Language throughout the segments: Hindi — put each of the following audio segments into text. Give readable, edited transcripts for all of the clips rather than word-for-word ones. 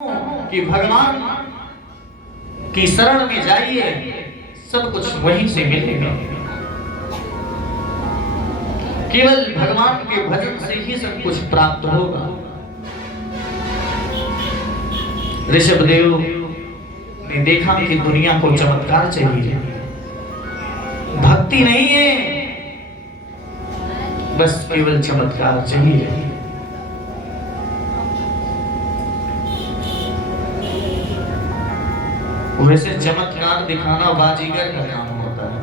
कि भगवान की शरण में जाइए, सब कुछ वहीं से मिलेगा। केवल भगवान के भजन से ही सब कुछ प्राप्त होगा। ऋषभदेव ने देखा कि दुनिया को चमत्कार चाहिए, भक्ति नहीं है, बस केवल चमत्कार चाहिए। वैसे चमत्कार दिखाना बाजीगर का काम होता है।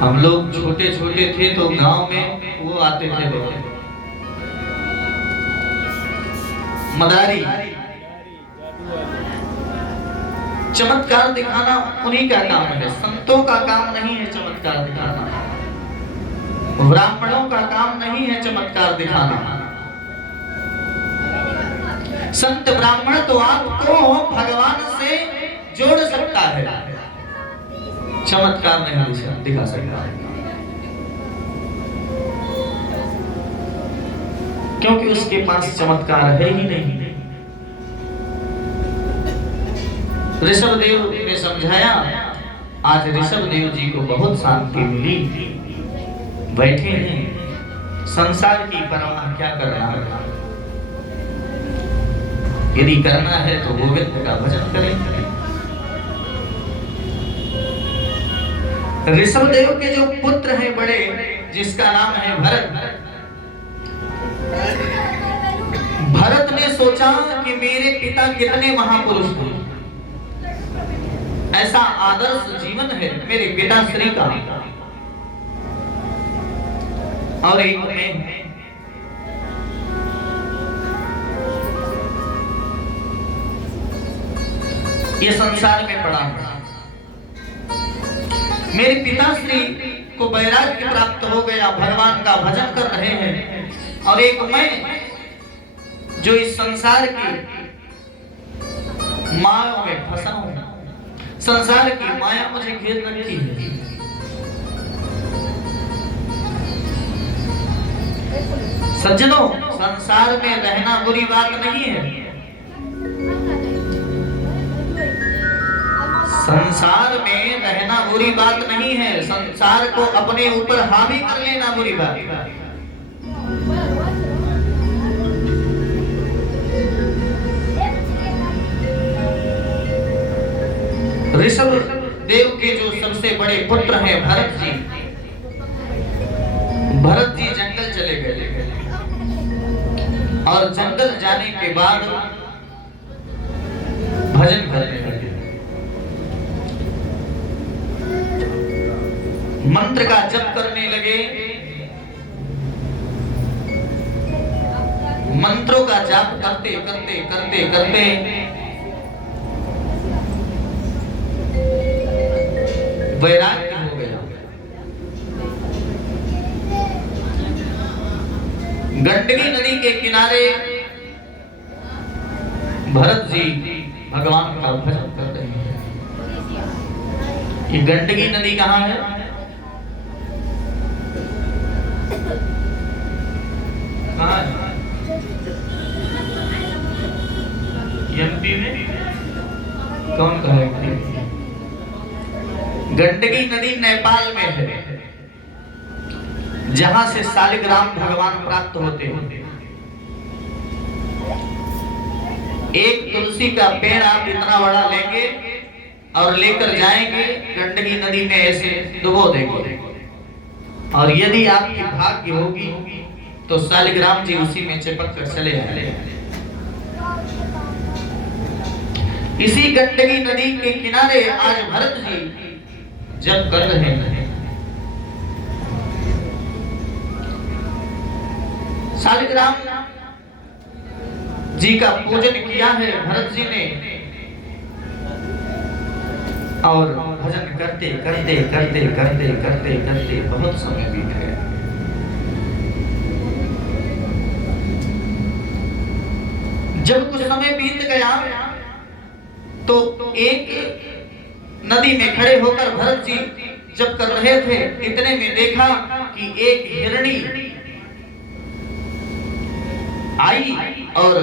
हम लोग छोटे छोटे थे तो गांव में वो आते थे लोग मदारी, चमत्कार दिखाना उन्हीं का काम है, संतों का काम नहीं है चमत्कार दिखाना, ब्राह्मणों का काम नहीं है चमत्कार दिखाना। संत ब्राह्मण तो आपको भगवान से जोड़ सकता है, चमत्कार नहीं दिखा सकता, क्योंकि उसके पास चमत्कार है ही नहीं। ऋषभदेव ने समझाया, आज ऋषभदेव जी को बहुत शांति मिली, बैठे हैं, संसार की परवाह क्या करना है, यदि करना है तो गोविंद का भजन करें। ऋषभदेव के जो पुत्र हैं बड़े, जिसका नाम है भरत, भरत ने सोचा कि मेरे पिता कितने महापुरुष थे, ऐसा आदर्श जीवन है मेरे पिता श्री का, और एक में ये संसार में पड़ा है। मेरे पिताश्री को वैराग्य प्राप्त हो गया, भगवान का भजन कर रहे हैं, और एक मैं जो इस संसार की माया में फंसा हूं, संसार की माया मुझे घेर रखी है। सज्जनों, संसार में रहना बुरी बात नहीं है, संसार में रहना बुरी बात नहीं है, संसार को अपने ऊपर हावी कर लेना बुरी बात है। ऋषभदेव के जो सबसे बड़े पुत्र हैं भरत जी, भरत जी जंगल चले गए, और जंगल जाने के बाद भजन करने लगे, मंत्र का जप करने लगे, मंत्रों का जाप करते करते करते करते वैराग्य हो गया। गंडकी नदी के किनारे भरत जी भगवान का भजन कर रहे हैं। ये गंडकी नदी कहाँ है? एमपी में कौन कहेगा? गंडकी नदी नेपाल में है, जहां से शालिग्राम भगवान प्राप्त होते हैं। एक तुलसी का पेड़ आप इतना बड़ा लेंगे और लेकर जाएंगे, गंडकी नदी में ऐसे डुबो देंगे, और यदि आपकी भाग्य होगी तो शालिग्राम जी उसी में चिपक कर चले आए। इसी गंडकी नदी के किनारे आज भरत जी जप कर रहे हैं। शालिग्राम जी का पूजन किया है भरत जी ने, और भजन करते करते करते करते करते करते बहुत समय बीत गया। जब कुछ समय बीत गया तो एक नदी में खड़े होकर भरत जी जब कर रहे थे, इतने में देखा कि एक हिरणी आई और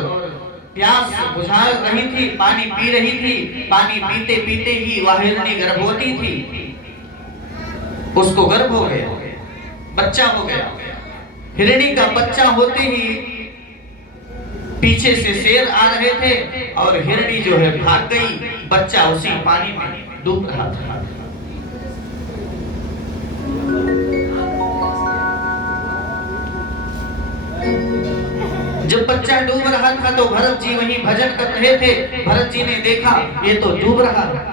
प्यास बुझा रही थी, पानी पी रही थी। पानी पीते पीते ही वह हिरणी गर्भवती थी, उसको गर्भ हो गया, बच्चा हो गया। हिरणी का बच्चा होते ही पीछे से शेर आ रहे थे और हिरणी जो है भाग गई, बच्चा उसी पानी में डूब रहा था। जब बच्चा डूब रहा था तो भरत जी वहीं भजन कर रहे थे। भरत जी ने देखा ये तो डूब रहा है।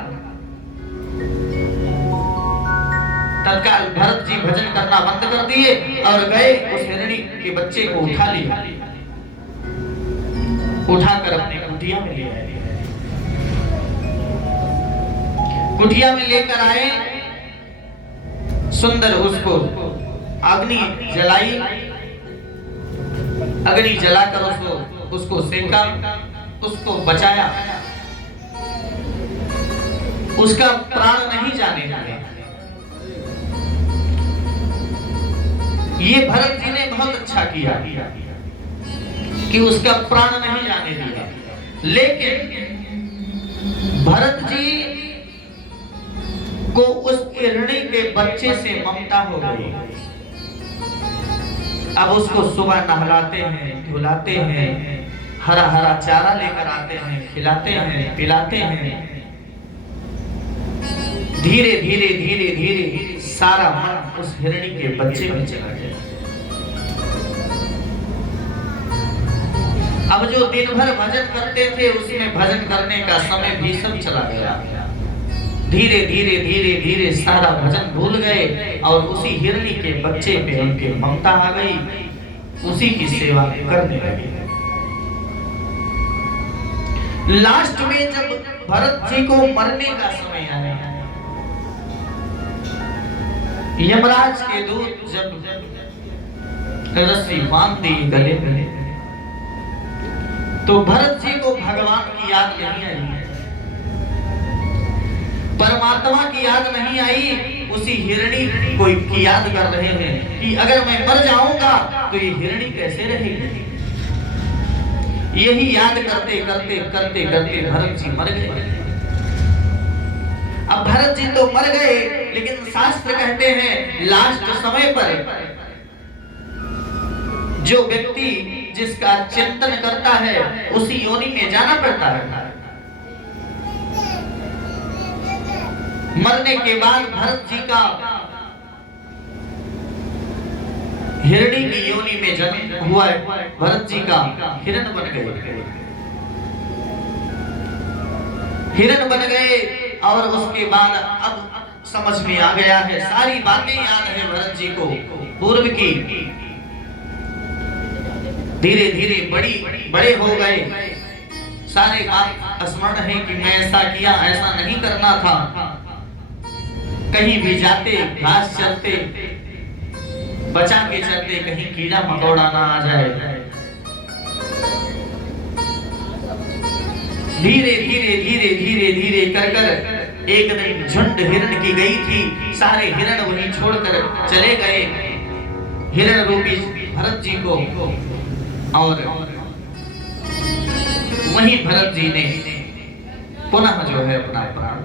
तत्काल भरत जी भजन करना बंद कर दिए और गए उस हिरणी के बच्चे को उठा लिया, उठाकर अपने कुटिया में ले आए। कुटिया में लेकर आए, सुंदर उसको अग्नि जलाई, अग्नि जलाकर उसको सेंका, उसको बचाया, उसका प्राण नहीं जाने दिया। ये भरत जी ने बहुत अच्छा किया कि उसका प्राण नहीं जाने दिया। लेकिन भरत जी को उस हिरणी के बच्चे से ममता हो गई। अब उसको सुबह नहलाते हैं, धुलाते हैं, हरा हरा चारा लेकर आते हैं, खिलाते हैं, पिलाते हैं। धीरे धीरे धीरे धीरे सारा मन उस हिरणी के बच्चे में चला गया। अब जो दिन भर भजन करते थे उसमें भजन करने का समय भी सब चला गया। धीरे धीरे धीरे धीरे सारा भजन भूल गए और उसी हिरणी के बच्चे पे उनके ममता आ गई, उसी की सेवा करने लगे। लास्ट में जब भरत जी को मरने का समय आया, यमराज के दूत जब रस्सी बांध दी गले में, तो भरत जी को भगवान की याद नहीं आई, परमात्मा की याद नहीं आई, उसी हिरणी को की याद कर रहे हैं कि अगर मैं मर जाऊंगा तो ये हिरणी कैसे रहेगी। यही याद करते करते करते करते भरत जी मर गए। अब भरत जी तो मर गए, लेकिन शास्त्र कहते हैं लास्ट समय पर जो व्यक्ति जिसका चिंतन करता है उसी योनि में जाना पड़ता है। मरने के बाद भरत जी का हिरणी की योनि में जन्म हुआ है। भरत जी का हिरण बन गए, हिरण बन गए और उसके बाद अब समझ में आ गया है, सारी बातें याद है भरत जी को पूर्व की। धीरे धीरे बड़े हो गए, सारे बात स्मरण है कि मैं ऐसा किया, ऐसा नहीं करना था। कहीं भी जाते घास चलते बचा के चलते, कहीं कीड़ा मकोड़ा ना आ जाए। धीरे धीरे धीरे धीरे धीरे कर कर एक दिन झुंड हिरण की गई थी, सारे हिरण वहीं छोड़कर चले गए हिरण रूपी भरत जी को, और वहीं भरत जी ने पुनः जो है अपना प्राण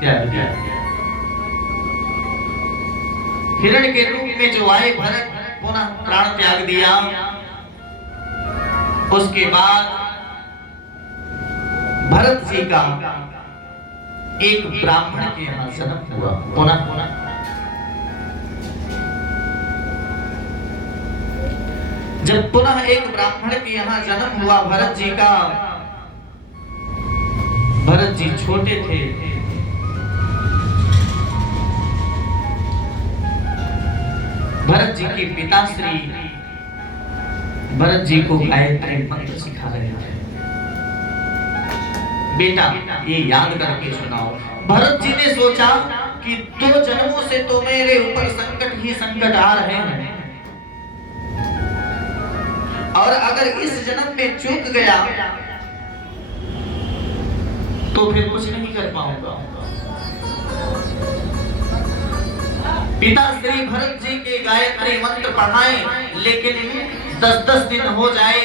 त्याग दिया। हिरण के रूप में जो आए भरत, पुनः प्राण त्याग दिया। उसके बाद भरत जी का एक ब्राह्मण के यहाँ जन्म हुआ। पुनः जब पुनः एक ब्राह्मण के यहाँ जन्म हुआ भरत जी का, भरत जी छोटे थे, भरत जी के पिताश्री भरत जी को गायत्री मंत्र सिखा रहे थे। बेटा ये याद करके सुनाओ। भरत जी ने सोचा कि 2 जन्मों से तो मेरे ऊपर संकट ही संकट आ रहे हैं, और अगर इस जन्म में चूक गया तो फिर कुछ नहीं कर पाऊंगा। पिता श्री भरत जी के गायत्री मंत्र पढ़ाएं, लेकिन 10-10 दिन हो जाए